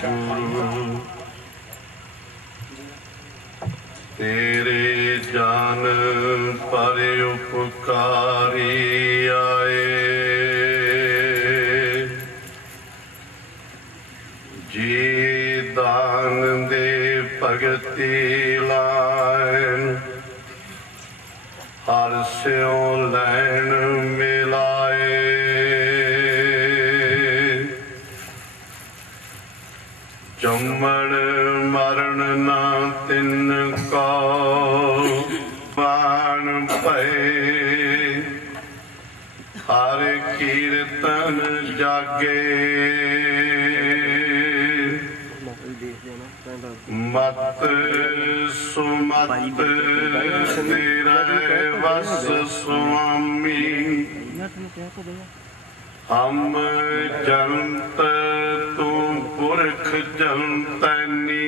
गुरु तेरे जान पर उपकारी आए, जी दान दे भगति लाइन, हर स्यों लैन मिलाए। जम्मण मरण ना तिन को बाण पए, हर कीर्तन जागे। मत सुमत तेरा वस स्वामी, हम जंत तू पुरख जंतनी।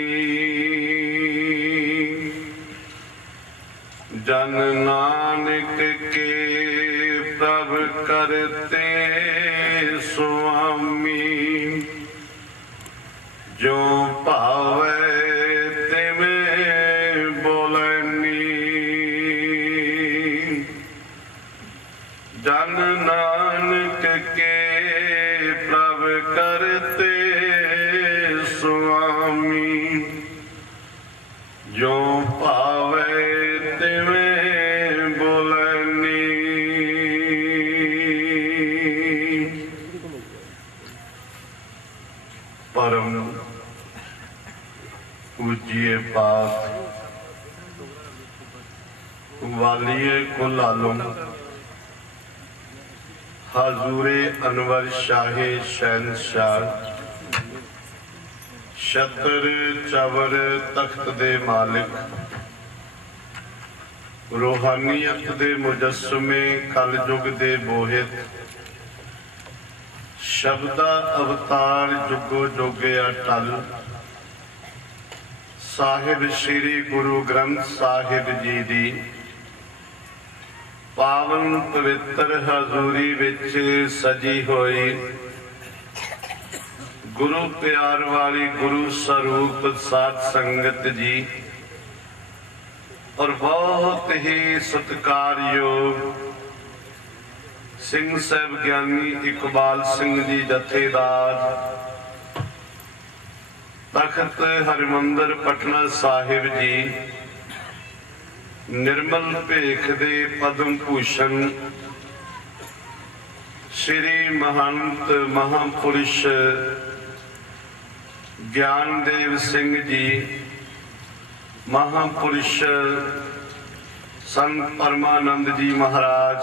जन नानक के प्रभ करते स्वामी, जो पावे तिवें बोलनी। जन नानक के प्रभ करते स्वामी, जो पावे तिवें बोलनी। परम पूज्य पाक वालिए कुलालों, हजूरे अनवर शाहे शहनशाह, छत्र चवर तख्त दे मालिक, रूहानियत दे मुजस्समे कल युग दे बोहित, शब्दा अवतार जुगो जोगे अटल, साहिब श्री गुरु ग्रंथ साहिब जी दी पावन पवित्र हजूरी विच सजी होई गुरु प्यार वाली गुरु स्वरूप साध संगत जी, और बहुत ही सत्कारयोग सिंह साहब ज्ञानी इकबाल सिंह जी जथेदार, तख्त हरिमंदर पटना साहिब जी, निर्मल भेख दे पद्म भूषण श्री महंत महापुरुष ज्ञानदेव सिंह जी, महापुरुष संत परमानंद जी महाराज,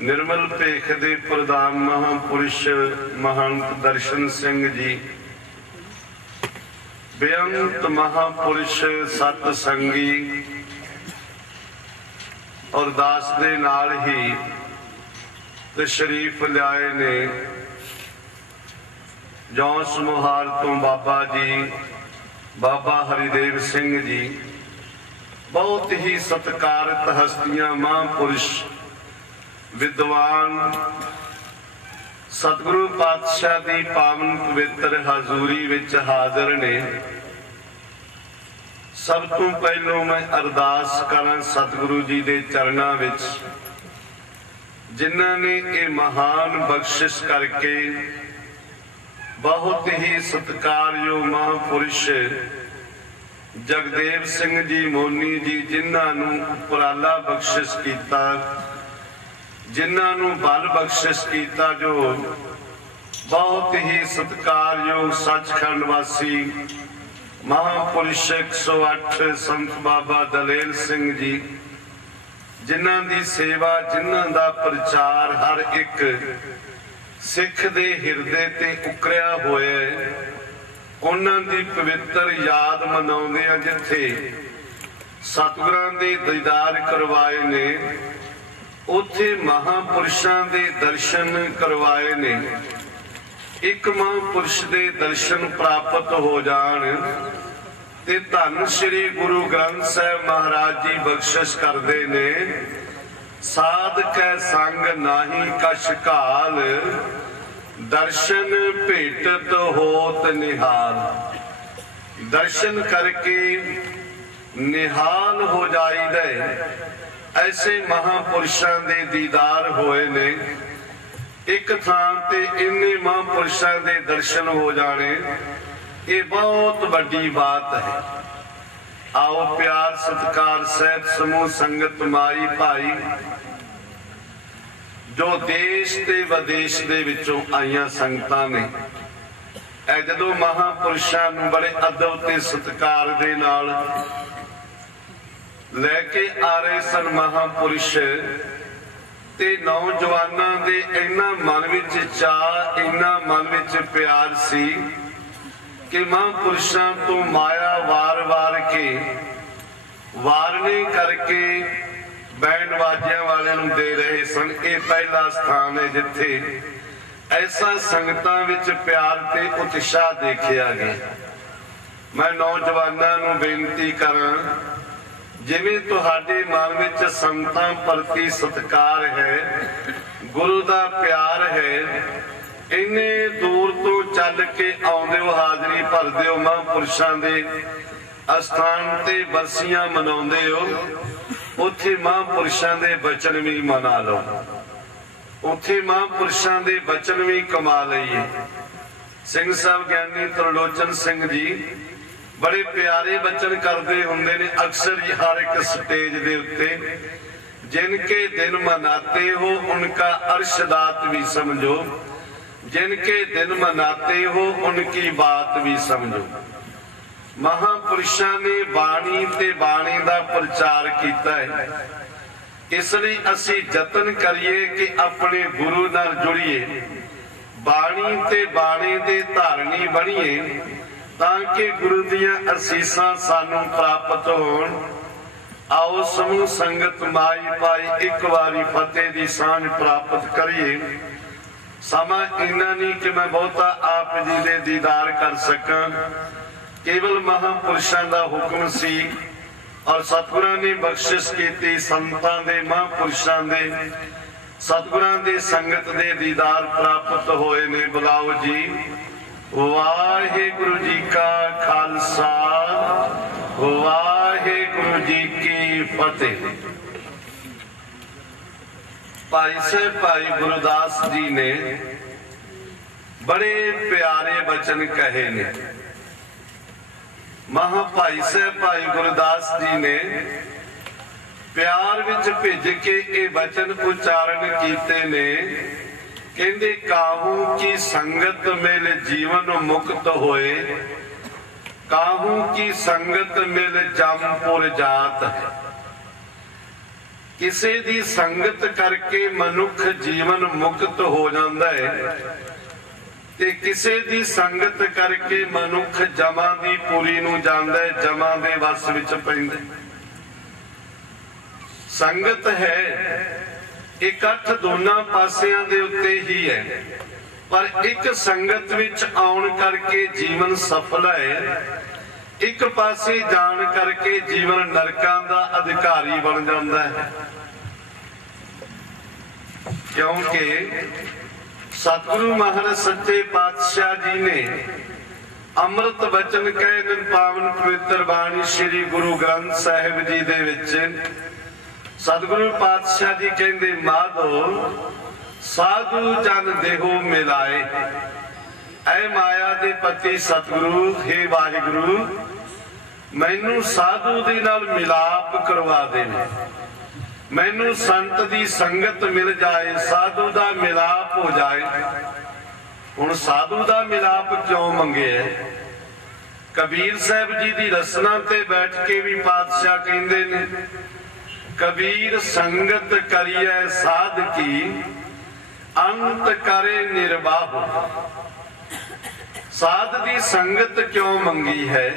निर्मल भेख दे प्रधान महापुरुष महंत दर्शन सिंह जी, बेअंत महापुरुष सत संगी, और दास दे नाल ही तशरीफ लियाए ने जौस मुहार तो बाबा जी, बाबा हरिदेव सिंह जी, बहुत ही सत्कारत हस्तियां महापुरुष विद्वान सतगुरु पातशाह की पावन पवित्र हजूरी विच हाजिर ने। सब तो पहलों मैं अरदास करा सतगुरु जी के चरणों विच, जिन्हों ने ये महान बख्शिश करके बहुत ही सत्कारयोग महापुरुष जगदेव सिंह जी मोनी जी, जिन्होंने उपराला बख्शिश किया, जिन्होंने बल बख्शिश किया, जो बहुत ही सत्कारयोग सचखंड वासी महापुरुष 108 संत बाबा दलेल सिंह जी, जिन्हों की सेवा, जिन्हों का प्रचार हर एक सिख दे हिरदे ते उकरिया होया, उन्हां दी पवित्र याद मनाउंदे आ, जिथे सतगुरां दे दीदार करवाए ने, उथे महापुरुषां दे दर्शन करवाए ने। एक महापुरुष दे दर्शन प्राप्त हो जान ते धन श्री गुरु ग्रंथ साहिब महाराज जी बख्शिश करते ने, साध कै संग नाही कछ काल, दर्शन भेटत होत निहाल। दर्शन करके निहाल हो जाईदा। ऐसे महापुरुषों के दीदार होए ने। एक थान ते इन्ने महापुरुषों के दर्शन हो जाने, ये बहुत बड़ी बात है। आओ प्यार सत्कार सहित समूह संगत माई भाई जो देश ते विदेश दे विचों आईयां संगतां ने, ऐ जदों महापुरुषां नूं बड़े अदब ते सत्कार दे नाल लैके आ रहे सन महापुरुष ते नौजवानां दे इन्ना मन विच चाह, इन्ना मन विच प्यार सी कि महापुरुषां तो माया वार वार के वारने करके बैंड बाजियां वाले नूं दे रहे सन। ये पहला स्थान है जिथे ऐसा संगतां विच प्यार ते उत्साह देखिया गया। मैं नौजवानां नूं बेनती करां, जिवें तुहाडे मन विच संतां प्रति सत्कार है, गुरु दा प्यार है, इन्ने दूर तो चल के आउंदे हो, हाजरी भरदे हो, महापुरुषां दे अस्थान ते बरसियां मनाउंदे हो, उत्थे महापुरुषां दे वचन भी मना लो, उत्थे महापुरुषां दे वचन भी कमा लईए। सिंह साहब ज्ञानी त्रिलोचन सिंह जी बड़े प्यारे वचन करते होंगे ने अक्सर ही हर एक स्टेज दे उत्ते, जिनके दिन मनाते हो उनका अर्शदात भी समझो, जिनके दिन मनाते हो उनकी बात भी समझो। महापुरुषों ने बाणी ते बाणी का प्रचार किया है, इसलिए असी जतन करिए कि अपने गुरु नाल जुड़िए, बाणी ते बाणी दे धारणी बणीए, ताकि गुरु दियां असीसां सानू प्राप्त होण। आओ समूह संगत माई पाई एक बारी फतेह दी सांझ प्राप्त करिए। समा इन्ना नहीं कि मैं बहुता आप जी दे दीदार कर सकां, केवल महापुरुषों का हुक्म सी और सतगुरां ने बख्शिश की, संतां दे महापुरुषों दे सतगुरां दे संगत दे दीदार प्राप्त होए ने। बुलाओ जी, वाहिगुरु जी का खालसा, वाहिगुरु जी की फतेह। भाई साहब भाई गुरदास जी ने बड़े प्यारे वचन कहे ने। महाभाई साहब भाई गुरदास जी ने प्यार विच भेज के ये वचन उच्चारण किए ने। कहते काहू की संगत मिल जीवन मुक्त होए, काहू की संगत मिल जमपुर जात है। किसी दी संगत करके मनुख जीवन मुक्त हो जाता है, ते किसी दी संगत करके मनुख जमा दी पूरी नूं जांदा है, जमा दे वस विच पैंदा। संगत है इकट्ठ दोनों पासियां दे उत्ते ही है, पर एक संगत विच आउण करके जीवन सफल है, एक पासे जान करके जीवन नरकां दा अधिकारी बन जाता है। क्योंकि सतगुरु महाराज सच्चे पातशाह जी ने अमृत वचन कहे दिन पावन पवित्र बाणी श्री गुरु ग्रंथ साहिब जी दे विच सतगुरु पातशाह जी कहते माधो साधु जन देहो मिलाए। ऐ माया दे पति सतगुरु हे वाहिगुरु, मैनू साधु दे नाल मिलाप करवा दे, मैनू संत दी संगत मिल जाए, साधु दा मिलाप हो जाए। हुण साधु दा मिलाप क्यों मंगे है? कबीर साहब जी दी रसना ते बैठ के भी पातशाह कहंदे ने, कबीर संगत करिए साध की, अंत करे निर्वाह। साध दी संगत क्यों मंगी है?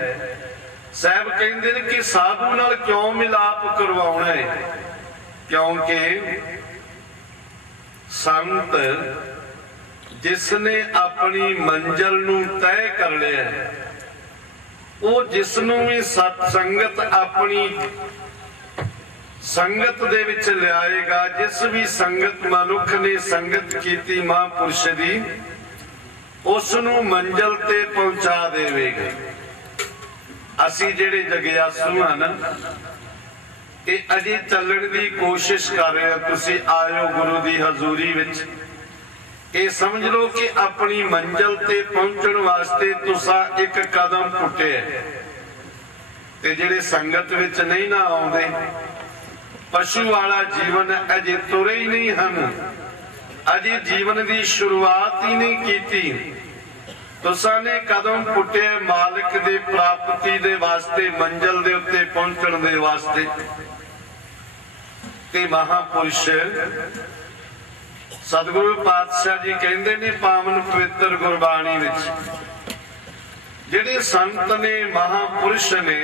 साहब कहते हैं कि साधु नाल क्यों मिलाप करवाउणा है? क्योंकि संत जिसने अपनी मंजिल नूं तय कर लिया, वो जिसनों भी सत्संगत अपनी संगत दे विच लियाएगा, जिस भी संगत मनुख ने संगत कीती महापुरुष दी, उस नूं मंजिल ते पहुंचा देवेगा। असी जिहड़े जगियासू हन ये अजे चलण दी कोशिश कर रहे हैं। तुसी आयो गुरु दी हजूरी विच, ये समझ लो कि अपनी मंजिल ते पहुंचण वास्ते तुसा एक कदम पुट्टे ते जिहड़े संगत विच नहीं ना आउंदे, पशु वाला जीवन अजे तुरे ही नहीं हन, अजे जीवन की शुरुआत ही नहीं की। तुसा ने कदम पुट्टे मालिक दे प्राप्ति दे वास्ते, मंजिल दे उत्ते पहुंचण दे वास्ते। ते महापुरुष सतगुरु पातशाह जी कहते ने पावन पवित्र गुरबाणी विच, जिहड़े संत ने महापुरुष ने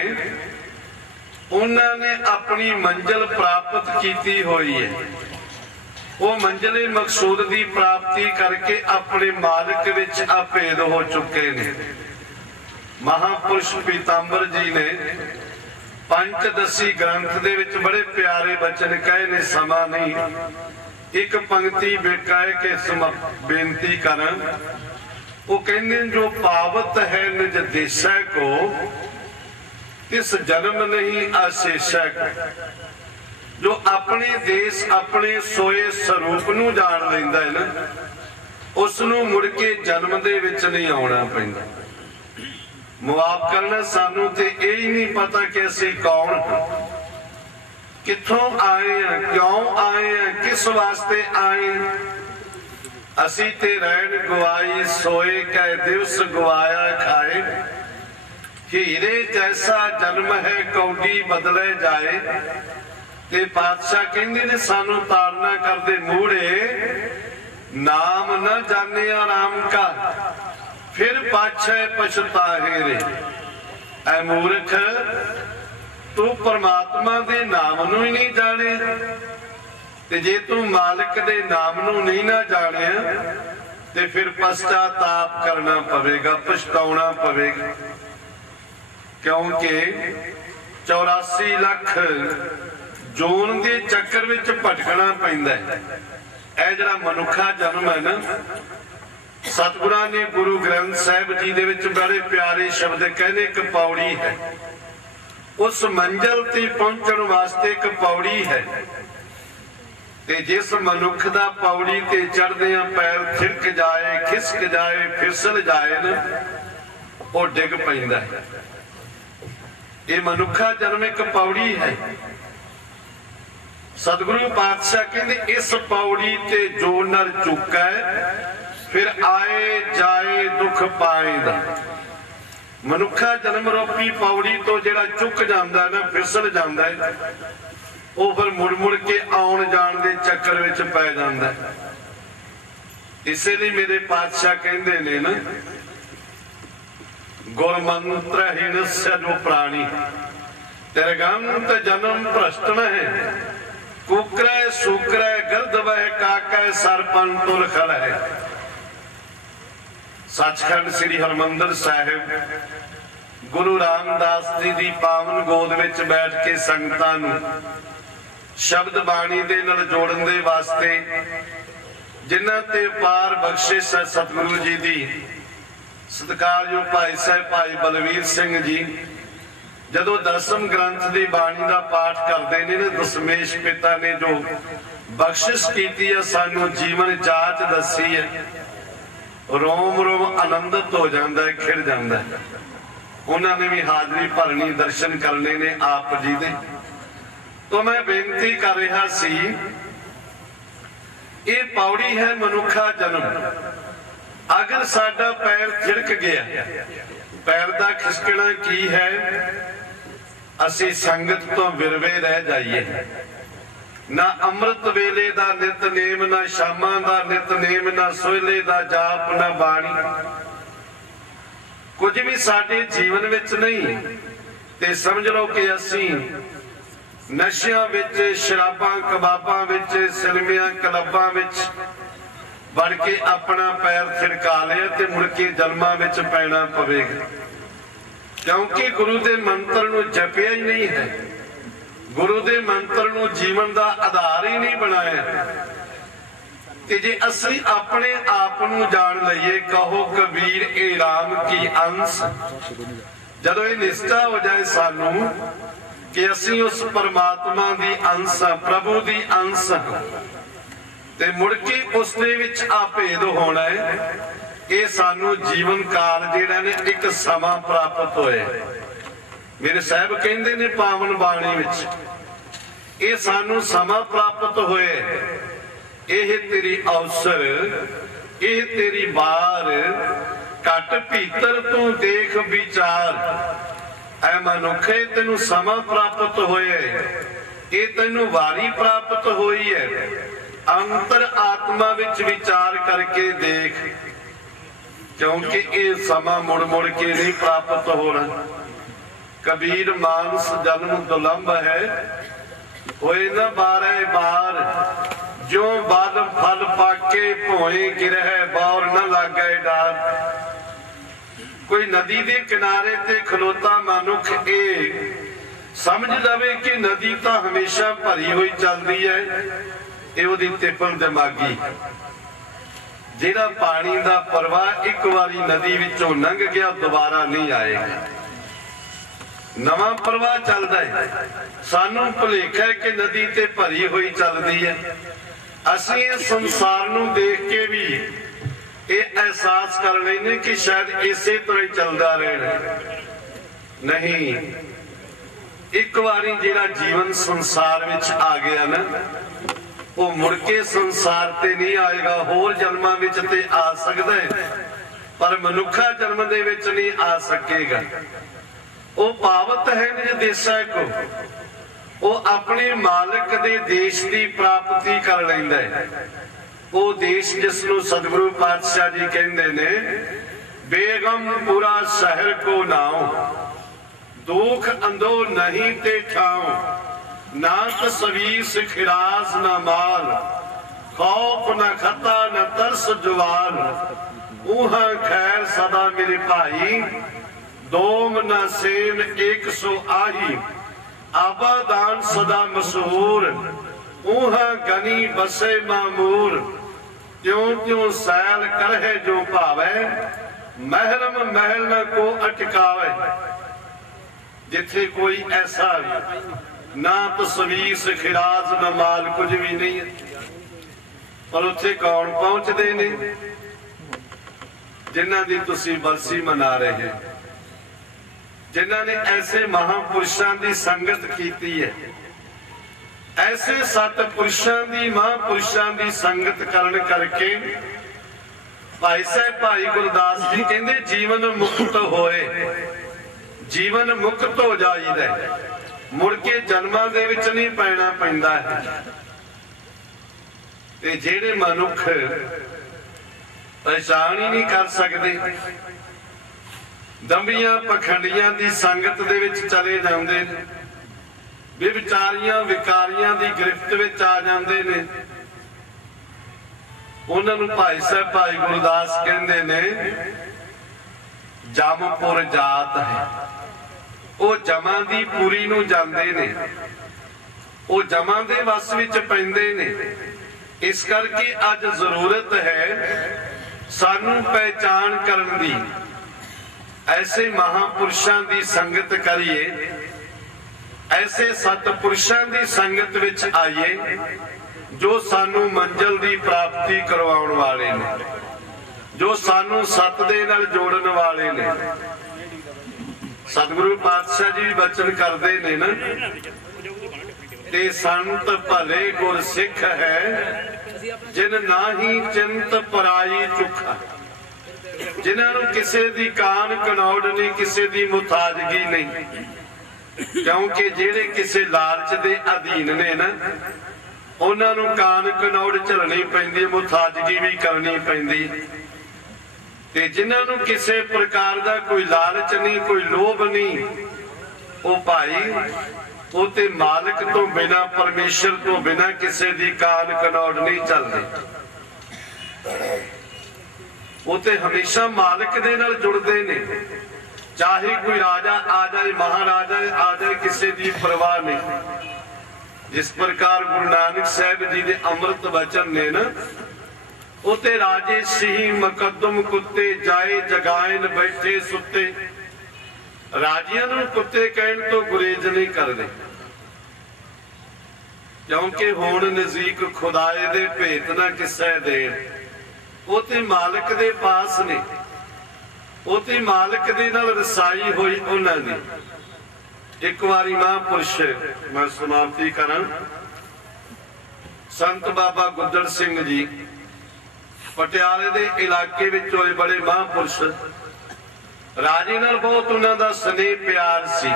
उन्होंने अपनी मंजिल प्राप्त की हुई है। वो मंजिले मकसूद की प्राप्ति करके अपने मालिक विच अभेद हो चुके ने। महापुरुष पीतांबर जी ने पंचदशी ग्रंथ दे विच बड़े प्यारे वचन कहे ने। समा नहीं, एक पंक्ति बेकाए के बेनती कर। वो कहते जो पावत है निज देशा को, इस जन्म नहीं आशीषा को। जो अपने देश अपने सोए स्वरूप नू जान लैंदा है ना, उस नू मुड़ के जन्म दे विच नहीं आउणा पैंदा। मुआफ करना, सानू ते यही नहीं पता कि असी कौन हां, कित्थों आए हैं, क्यों आए हैं, किस वास्ते आए। असी ते रैन गवाई सोए कै दिवस गवाया खाए। हीरे जैसा जन्म है कौडी बदले जाए। ते पातशाह कहंदे ने सानू ताड़ना करदे मूढ़े, नाम न जानिया राम का, फिर पाछे पछताहे रे। ऐ मूर्ख, तू परमात्मा दे नाम नू ही नहीं जाने, ते जे तू मालिक दे नाम नू नहीं ना जाने ते फिर पश्चाताप करना पवेगा, पछताउणा पवेगा। क्योंकि 84 लाख जोन के चक्कर विच भटकना पैंदा है। यह जिहड़ा मनुखा जन्म है ना, सतगुरां ने गुरु ग्रंथ साहिब जी दे विच बड़े प्यारे शब्द कहने, एक पौड़ी है। उस मंजिल ते पहुंचण वास्ते एक पौड़ी है। ते जिस मनुख दा पौड़ी ते चढ़दियां पैर थिरक जाए, खिसक जाए, फिसल जाए ना, वो डिग पैंदा है। ये मनुखा जन्म एक पौड़ी है। सतगुरु पातशाह कहते इस पौड़ी ते जो नर चुका है, फिर आए जाए दुख पाएगा। मनुखा जन्म रूपी पौड़ी तो जिहड़ा चुक जांदा ना, फिसल जांदा है, वो फिर मुड़ मुड़ के आउण जाण दे चक्कर विच पै जांदा है। इसलिए मेरे पातशाह कहंदे ने ना, गुरमंत्र जो प्राणी तिरगंत जन्म भ्रष्टन है। कुकरै सुकरै गिरद वह काकै सरपन तुरखल है। सचखंड श्री हरमंदिर साहिब गुरु रामदास जी की पावन गोद विच बैठ के संगतां नूं शब्द बाणी दे नाल जोड़न दे वास्ते जिन्हां ते पार बख्शिश है सतगुरु जी दी। सत्कारयोग भाई साहब भाई बलवीर सिंह जी जदों दसम ग्रंथ की बाणी का पाठ करते हैं, दशमेश पिता ने जो बख्शिश की है, सानू जीवन जाच दसी है, रोम रोम आनंदित हो जाता है, खिड़ जाता है। उन्होंने भी हाजरी भरनी, दर्शन करने ने आप जी दे। तो मैं बेनती कर रहा सी, ये पौड़ी है मनुखा जन्म। अगर साडा पैर थिरक गया, पैर का खिसकना की है, असी संगत तो विरवे रह जाइए। ना अमृत वेले दा नितनेम, ना शामा दा नितनेम, ना सोहले दा जाप, ना बाणी, कुछ भी साडे जीवन विच नहीं। ते समझ लो कि असी नशियां विच, शराबां कबाबां विच, सिनेमियां क्लबां विच बढ़ के अपना पैर थिरका लिया ते मुड़ के जन्मां विच पैना पवेगा। क्योंकि गुरु दे मंत्र नूं जपिया ही नहीं है, गुरु दे मंत्र नूं जीवन का आधार ही नहीं बनाया। ते जे असी अपने आप नूं जान लईए, कहो कबीर ए राम की अंश, जदों ये निष्ठा हो जाए सानू कि असी उस परमात्मा दी अंश, प्रभु दी अंश, ते मुड़ के उस दे विच आ भेद होना है। ये सानू जीवन काल जिहड़ा ने एक समा प्राप्त होए। मेरे साहब कहंदे ने पावन बाणी विच, ये सानू समा प्राप्त होए। यह तेरी अवसर, यह तेरी बार, घट भीतर तू देख विचार। ऐ मनुखे तेनू समा प्राप्त होए, ये तेनू वारी प्राप्त होई है। अंतर आत्मा विच विचार करके देख, क्योंकि ये समा मुड़ मुड़ के नहीं प्राप्त होना। कबीर मानस जन्म दुलंभ है, होए न 12 बार। जो बल फल पाके भोए गिरह, बौर न लागे डार। कोई नदी के किनारे ते खलोता मनुख ये समझ लवे कि नदी तो हमेशा भरी हुई चलती है, ये उहदी तिपन दिमागी। जिहड़ा पानी का प्रवाह एक बारी नदी विचों लंघ गया, दोबारा नहीं आएगा, नवा प्रवाह चलता है। सानू भुलेखा है कि नदी ते भरी हुई चलती है। असी इस संसार नू देख के भी ये एहसास कर लेने कि शायद इसे तरह ही चलता रहना। नहीं, एक बारी जिहड़ा जीवन संसार विच आ गया ना, वो मुड़ के संसार ते नहीं आएगा। होर जन्मां विच ते आ सकदा है, पर मनुखा जन्म दे विच नहीं आ सकेगा। वो पावत है निज देशा को, वो अपने मालिक दे देश की प्राप्ति कर लैंदा है। वो देश जिसनों सतगुरु पातशाह जी कहंदे ने, बेगम पूरा शहर को नाओ, दुख अंदो नहीं ते ठाओ। ना तस्वीस खिराज न माल, खौफ न खता न तरस जुवाल। ऊहा खैर सदा मेरे भाई, दोम न सेन 100 आही। आबादान सदा मशहूर, ऊहा गनी बसे मामूर। त्यों त्यों सैल करहे जो भावे, महरम महल न को अटकावे। जिथे कोई ऐसा ना तस्वीस खिराज न माल, कुछ भी नहीं है, पर उत्थे कौन पहुंचते ने? जिन्हां दी तुसी बरसी मना रहे, जिन्हां ने ऐसे महापुरुषों की संगत की है। ऐसे सतपुरुषों की, महापुरुषों की संगत करन करके भाई साहब भाई गुरदास जी कहते जीवन मुक्त होए, जीवन मुक्त हो जाइदा, मुड़ के जन्मां दे विच नहीं पैना पैंदा है। ते जेड़े मनुख पहचान ही नहीं कर सकते, दंबियां पखंडियां की संगत दे विच चले जांदे ने, बेविचारियां विकारियां की गिरफ्त विच आ जांदे ने। उन्हां नूं भाई साहब भाई गुरदास कहंदे ने जमपुर जात है। वो जमा दी पूरी नूं जांदे ने, वो जमा दे वस विच पैंदे ने। इस करके अज जरूरत है सानू पहचान करन दी, ऐसे महापुरुषों की संगत करिए, ऐसे सतपुरुषों की संगत विच आइए जो सानू मंजिल की प्राप्ति करवाउण वाले ने, जो सानू सत दे नाल जोड़न वाले ने। सतगुरु पातशाह जी बचन करते ने ना, ते संत भले गुर सिख है, जिन नाही चिंत पराई चुखा। जिन्होंने किसी की कान कनौड़ नहीं, किसी की मुताजगी नहीं, क्योंकि जेड़े किसी लालच के अधीन ने ना, उन्होंने कान कनौड़ झलनी पैंदी, मुताजगी भी करनी पैंदी। ते जिन्होंने किसी प्रकार का कोई लालच नहीं, कोई लोभ नहीं, वो भाई वो ते मालिक तो बिना, परमेश्वर तो बिना किसी की कान कनौड़ नहीं चलती। वो ते हमेशा मालिक दे नाल जुड़दे ने, चाहे कोई राजा आ जाए, महाराजा आ जाए, किसी की परवाह नहीं। जिस प्रकार गुरु नानक साहब जी के अमृत वचन ने ना, उते राजे सिंह मुकद्दम कुत्ते जाए जगायन बैठे सुते। राजियां नूं कुत्ते कहण तो गुरेज नहीं करदे, क्योंकि हुण नज़दीक खुदाए दे भेत ना किसे देण। वो ते मालिक दे पास ने, वो ते मालिक दे नाल रसाई होई उन्हां दी। एक बारी महापुरुष मैं समाप्ति करा, संत बाबा गुद्दड़ सिंह जी पटियाले दे इलाके विच होए बड़े महापुरुष। राजे नाल बहुत उन्हां दा स्नेह प्यार सी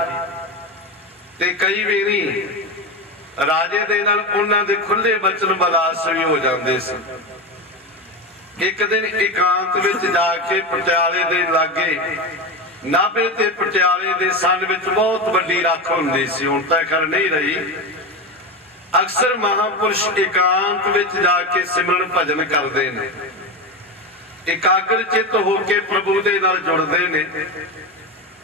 ते कई वारी राजे दे नाल उन्हां दे खुले बचन बलास भी हो जांदे सी। एक दिन एकांत विच जाके पटियाले दे लागे नाभे ते पटियाले दे सन विच बहुत वड्डी रख हुंदी सी, हुण तां खैर नहीं रही। अक्सर महापुरुष एकांत विच जाके सिमरन भजन करदे ने, एकाग्र चित होके प्रभु दे नाल जुड़दे ने।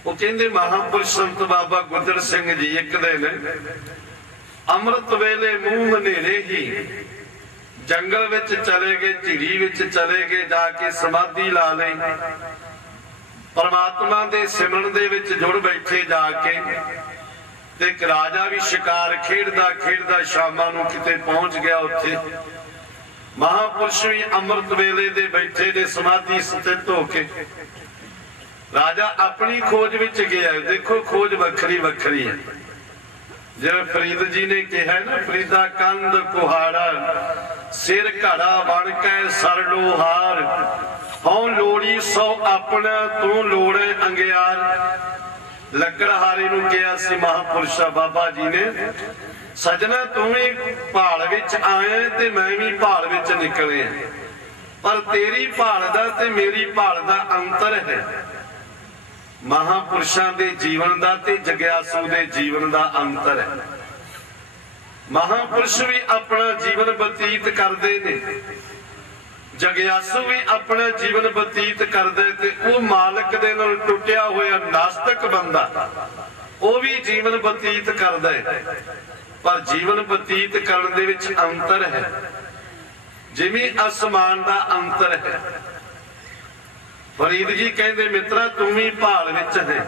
वो कहंदे महापुरुष संत बाबा गुद्दड़ सिंह जी एक दिन अमृत वेले मुंह मनेरे ही जंगल विच चले गए, झिड़ी विच चले गए, जाके समाधि ला लई, परमात्मा दे सिमरन दे विच जुड़ बैठे जाके। ते एक राजा भी शिकार खेडदा खेडदा शामां नूं किते पहुंच गया। उत्थे महापुरुष भी अमृत वेले दे बैठे ने समाधि स्थित होके। राजा अपनी खोज विच गया। देखो खोज वखरी वखरी है। जिवें फरीद जी ने कहा ना, फरीदा कंद कुहाड़ा सिर घड़ा बन के सर लोहार, हौं लोड़ी सौ अपना तू लोड़े अंगियार। लकड़हारे नूं कहा सी महापुरुष बाबा जी ने, सजना तू भी भाल विच आया ते मैं भी भाल विच निकले, पर तेरी भाल दा ते मेरी भाल दा अंतर है। महापुरुषां दे जीवन दा ते जग्यासू दे जीवन दा अंतर है। महापुरुष भी अपना जीवन बतीत करते ने, जग्यासू भी अपना जीवन बतीत करते ते वो मालिक दे नाल टुटिया होया नास्तिक बंदा वो भी जीवन बतीत करदा है, पर जीवन बतीत करन दे विच अंतर है, जिवें आसमान दा अंतर है। फरीद जी कहंदे मित्रा तू भी भाल विच है,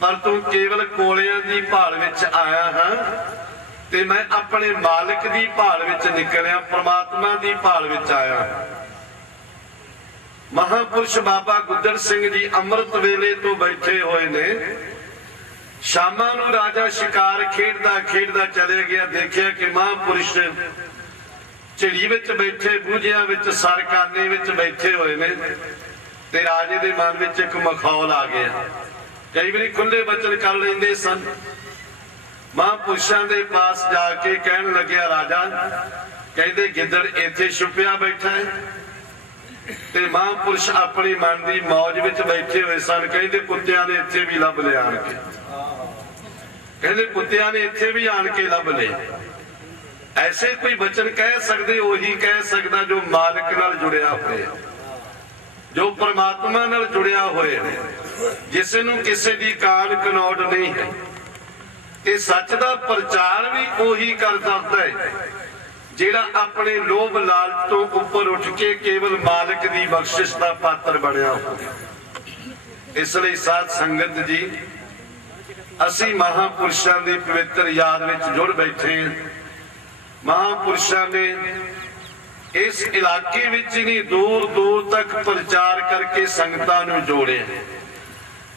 पर तू केवल कोलियां दी भाल विच आया हां ते मैं अपने मालिक दी भाल विच निकलिया, परमात्मा दी भाल विच आया। महापुरुष बाबा गुद्दड़ सिंह जी अमृत वेले तो बैठे हुए ने। शामां नूं राजा शिकार खेडदा खेडदा चले गया। देखिया कि महापुरुष झिड़ी विच बैठे, बूझियां विच सरकाने विच बैठे हुए ने ते राजे दे मन विच एक मखौल आ गया। कई बारी खुले बचन कर लेंदे सन। महापुरुषां दे पास जाके कहन लग्या, राजा कहंदे गिद्दड़ इत्थे छुपिया बैठा है। ते महापुरुष अपनी मन दी मौज विच बैठे हुए सन। कहंदे कुत्तियां ने इत्थे भी लभ लिया आण के, कहंदे कुत्तियां ने इत्थे भी आण के लभ ले। ऐसे कोई वचन कह सकदे, ओही कह सकदा जो मालिक नाल जुड़िया होए, जो परमात्मा नाल जुड़िया होए, जिस नूं किसे दी कान कनौड़ नहीं है। ते सच दा प्रचार भी ओही कर सकदा है जिहड़ा अपने लोभ लालच तो उपर उठ के केवल मालिक दी बख्शिश दा पात्र बनया हो। इसलिए साध संगत जी असी महापुरुषां दी पवित्र याद विच जुड़ बैठे हैं। महापुरुषां ने इस इलाके विच नहीं दूर दूर तक प्रचार करके संगतां नूं जोड़े।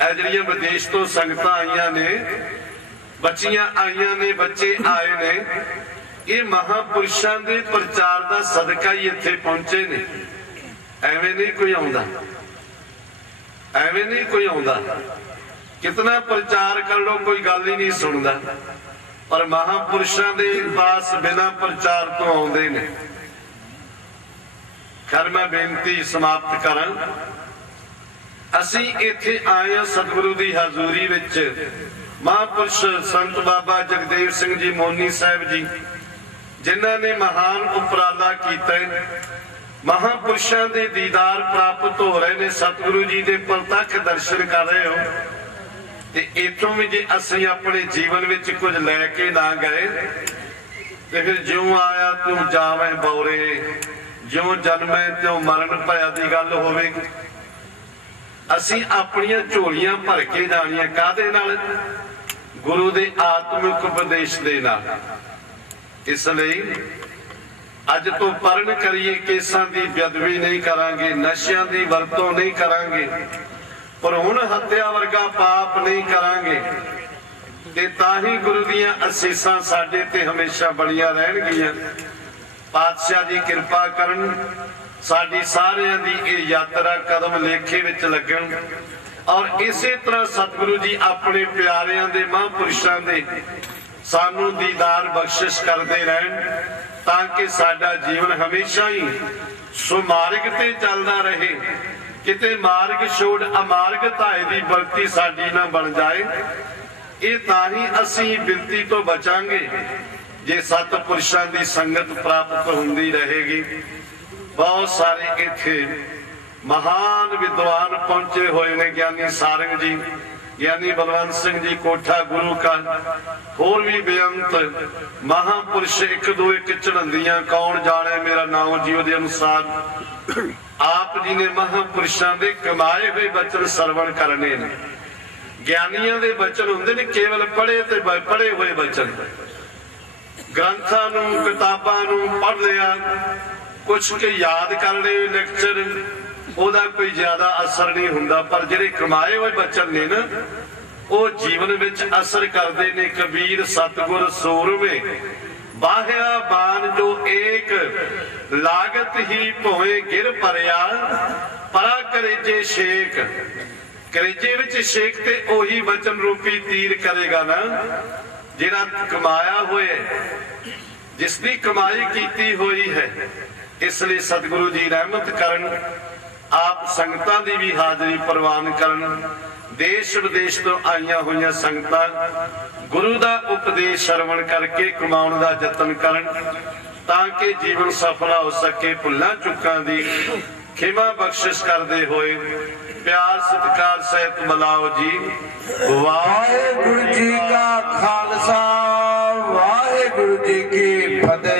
ऐ जिहड़ियां विदेश तो संगतां आईयां ने, बच्चियां आईयां ने, बच्चे आए ने, ये महापुरुषां दे प्रचार दा सदका ही इत्थे पहुंचे ने। एवें नहीं कोई आउंदा, एवें नहीं कोई आउंदा। कितना प्रचार कर लो कोई गल ही नहीं सुनदा, पर महापुरुषां दे पास बिना प्रचार तो आउंदे ने। खैर मैं बेनती समाप्त करां। असी इत्थे आए सतगुरु दी हजूरी विच महापुरुष संत बाबा जगदेव सिंह जी मोनी साहब जी, जिन्हां ने महान उपराला कीता। महापुरुषां दे दीदार प्राप्त हो रहे ने, सतगुरु जी दे प्रत्यक्ष दर्शन कर रहे हो। ते इत्थों भी जे असीं अपने जीवन विच कुछ लैके ना गए ते फिर ज्यों आया तू जावें बौरे, ਜਿਉਂ ਜਨਮੇ ਤਿਉਂ ਮਰਨ ਭਇਆ ਦੀ ਗੱਲ ਹੋਵੇਗੀ। ਅਸੀਂ ਆਪਣੀਆਂ ਝੋਲੀਆਂ ਭਰ ਕੇ ਜਾਣੀਆਂ ਕਾਹਦੇ ਨਾਲ? ਗੁਰੂ ਦੇ ਆਤਮਿਕ ਉਪਦੇਸ਼ ਦੇ ਨਾਲ। ਇਸ ਲਈ ਅੱਜ ਤੋਂ ਪਰਨ ਕਰੀਏ, ਕੇਸਾਂ ਦੀ ਬੇਅਦਬੀ ਨਹੀਂ ਕਰਾਂਗੇ, ਨਸ਼ਿਆਂ ਦੀ ਵਰਤੋਂ ਨਹੀਂ ਕਰਾਂਗੇ, ਭਰੂਣ ਹੱਤਿਆ ਵਰਗਾ ਪਾਪ ਨਹੀਂ ਕਰਾਂਗੇ, ਤੇ ਤਾਂ ਹੀ ਗੁਰੂ ਦੀਆਂ ਅਸੀਸਾਂ ਸਾਡੇ ਤੇ ਹਮੇਸ਼ਾ ਬਣੀਆਂ ਰਹਿਣਗੀਆਂ। ਪਾਤਸ਼ਾਹ ਜੀ ਕਿਰਪਾ ਕਰਨ, ਸਾਡੀ ਸਾਰਿਆਂ ਦੀ ਇਹ ਯਾਤਰਾ ਕਦਮ ਲੇਖੇ ਵਿੱਚ ਲੱਗਣ, ਔਰ ਇਸੇ ਤਰ੍ਹਾਂ ਸਤਿਗੁਰੂ ਜੀ ਆਪਣੇ ਪਿਆਰਿਆਂ ਦੇ ਮਹਾਂਪੁਰਸ਼ਾਂ ਦੇ ਸਾਨੂੰ ਦੀਦਾਰ ਬਖਸ਼ਿਸ਼ ਕਰਦੇ ਰਹਿਣ, ਤਾਂ ਕਿ ਸਾਡਾ ਜੀਵਨ ਹਮੇਸ਼ਾ ਹੀ ਸੁਮਾਰਗ ਤੇ ਚੱਲਦਾ ਰਹੇ। ਕਿਤੇ ਮਾਰਗ ਛੋੜ ਅਮਾਰਗ ਧਾਏ ਦੀ ਵਰਤੀ ਸਾਡੀ ਨਾ ਬਣ ਜਾਏ। ਇਹ ਤਾਂ ਹੀ ਅਸੀਂ ਬਿਰਤੀ ਤੋਂ ਬਚਾਂਗੇ ਜੇ ਸਤਿਪੁਰਸ਼ਾਂ ਦੀ ਸੰਗਤ ਪ੍ਰਾਪਤ ਹੁੰਦੀ ਰਹੇਗੀ। ਬਹੁਤ ਸਾਰੇ ਇੱਥੇ ਮਹਾਨ ਵਿਦਵਾਨ ਪਹੁੰਚੇ ਹੋਏ ਨੇ, ਗਿਆਨੀ ਸਾਰੰਗ ਜੀ, ਗਿਆਨੀ ਬਲਵੰਤ ਸਿੰਘ ਜੀ ਕੋਠਾ ਗੁਰੂ ਕਾ, ਹੋਰ ਵੀ ਬੇਅੰਤ ਮਹਾਂਪੁਰਸ਼ ਇੱਕ ਦੋ ਇੱਕ ਚੜ੍ਹੰਦੀਆਂ, ਕੌਣ ਜਾਣੇ ਮੇਰਾ ਨਾਮ ਜੀ ਉਹਦੇ ਅਨੁਸਾਰ। ਆਪ ਜੀ ਨੇ ਮਹਾਂਪੁਰਸ਼ਾਂ ਦੇ ਕਮਾਏ ਹੋਏ ਬਚਨ ਸਰਵਣ ਕਰਨੇ ਨੇ। ਗਿਆਨੀਆਂ ਦੇ ਬਚਨ ਹੁੰਦੇ ਨੇ ਕੇਵਲ ਪੜ੍ਹੇ ਤੇ ਪੜ੍ਹੇ ਹੋਏ ਬਚਨ। ਗ੍ਰੰਥਾਂ ਨੂੰ ਕਿਤਾਬਾਂ ਨੂੰ ਪੜ੍ਹ ਲਿਆ, ਕੁਛ ਕੇ ਯਾਦ ਕਰ ਲਏ ਲੈਕਚਰ, ਉਹਦਾ ਕੋਈ ਜ਼ਿਆਦਾ ਅਸਰ ਨਹੀਂ ਹੁੰਦਾ। ਪਰ ਜਿਹੜੇ ਕਮਾਏ ਹੋਏ ਬਚਨ ਨੇ ਨਾ, ਉਹ ਜੀਵਨ ਵਿੱਚ ਅਸਰ ਕਰਦੇ ਨੇ। ਕਬੀਰ ਸਤਿਗੁਰ ਸੂਰਮੇ ਬਾਹਿਆ ਬਾਣ ਜੋ ਏਕ, ਲਾਗਤ ਹੀ ਭੋਏ ਗਿਰ ਭਰਿਆ, ਪਰਾ ਕਰੇਜੇ ਛੇਕ। ਕਰੇਜੇ ਵਿੱਚ ਛੇਕ ਤੇ ਉਹੀ ਬਚਨ ਰੂਪੀ ਤੀਰ ਕਰੇਗਾ ਨਾ ਜਿਹੜਾ ਕਮਾਇਆ ਹੋਇਆ, ਜਿਸ ਦੀ ਕਮਾਈ ਕੀਤੀ ਹੋਈ ਹੈ। ਇਸ ਲਈ ਸਤਿਗੁਰੂ ਜੀ ਰਹਿਮਤ ਕਰਨ, ਆਪ ਸੰਗਤਾਂ ਦੀ ਵੀ ਹਾਜ਼ਰੀ ਪ੍ਰਵਾਨ ਕਰਨ। ਦੇਸ਼ ਵਿਦੇਸ਼ ਤੋਂ ਆਈਆਂ ਹੋਈਆਂ ਸੰਗਤਾਂ ਗੁਰੂ ਦਾ ਉਪਦੇਸ਼ ਸਰਵਣ ਕਰਕੇ ਕਮਾਉਣ ਦਾ ਯਤਨ ਕਰਨ, ਤਾਂ ਕਿ ਜੀਵਨ ਸਫਲ ਹੋ ਸਕੇ। ਭੁੱਲਾਂ ਚੁੱਕਾਂ ਦੀ ਖਿਮਾ ਬਖਸ਼ਿਸ਼ ਕਰਦੇ ਹੋਏ ਪਿਆਰ ਸਤਿਕਾਰ ਸਹਿਤ ਬੁਲਾਓ ਜੀ। ਵਾਹਿਗੁਰੂ ਜੀ ਕਾ ਖਾਲਸਾ, ਵਾਹਿਗੁਰੂ ਜੀ ਕੀ ਫਤਿਹ।